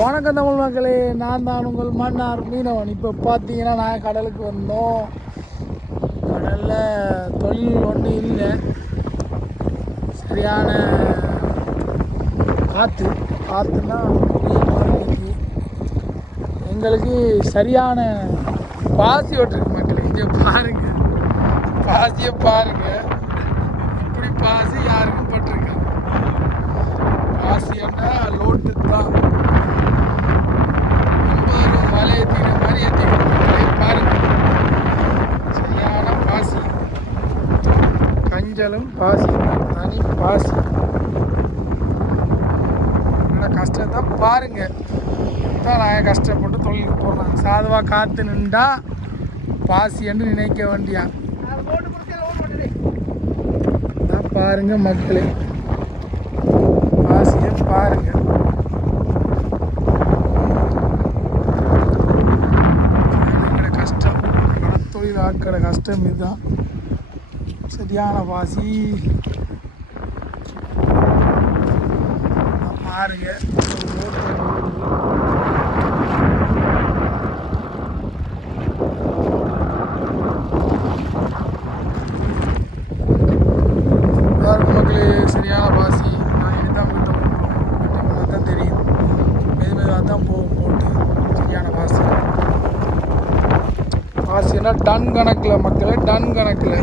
வணக்கம் தமிழ் மக்களே, நான் தான் உங்கள் மன்னார் மீனவன். இப்போ பார்த்தீங்கன்னா நான் கடலுக்கு வந்தோம். கடலில் தொழில் ஒன்றும் இல்லை, சரியான காற்றுனா எங்களுக்கு சரியான பாசி ஓட்டுருக்கு மக்களே. இங்கே பாருங்க, பாசியை பாருங்க, இப்படி பாசி யாருக்கும் பட்டிருக்கா? பாசி என்ன லோட்டு தான், வலை ஏற்றிக்கிற மாதிரி ஏற்றிக்கிற பாருங்க. சரியான பாசி, கஞ்சலும் பாசி, தனி பாசி. கஷ்டத்தான் பாருங்க. தான் நான் கஷ்டப்பட்டு தொழிலுக்கு போடுறாங்க. சாதுவாக காற்று நின்றா பாசி என்று நினைக்க வேண்டியா. பாருங்க மக்களே, பாசியை பாருங்க. கஷ்டம், கடத்தொழில் ஆக்கிற கஷ்டம் இதுதான். சரியான பாசி பாருங்க. மக்களே, சரியான பாசி. நான் இதுதான் வீட்டை விட்டுறோம், தான் தெரியும். மெதுவாக தான் போகும் போட்டு. சரியான பாசி, பாசின்னா டன் கணக்கில் மக்களே, டன் கணக்கில்.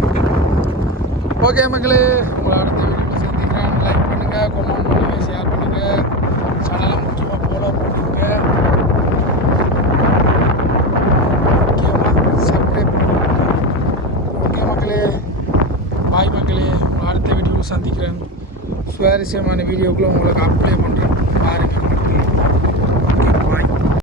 ஓகே மக்களே, உங்களை அடுத்த வீடியோவில் சந்திக்கிறேன். லைக் பண்ணுங்கள், கமெண்ட் பண்ணுங்கள், ஷேர் பண்ணுங்கள், சேனலை முக்கியமாக ஃபாலோ பண்ணுங்க, முக்கியமாக சப்ஸ்கிரைப் பண்ணுங்க. ஓகே மக்களே, பாய் மக்களே. உங்களை அடுத்த வீடியோவில் சந்திக்கிறேன். சுவாரஸ்யமான வீடியோக்குள்ளே உங்களுக்கு அப்ளை பண்ணுறேன்.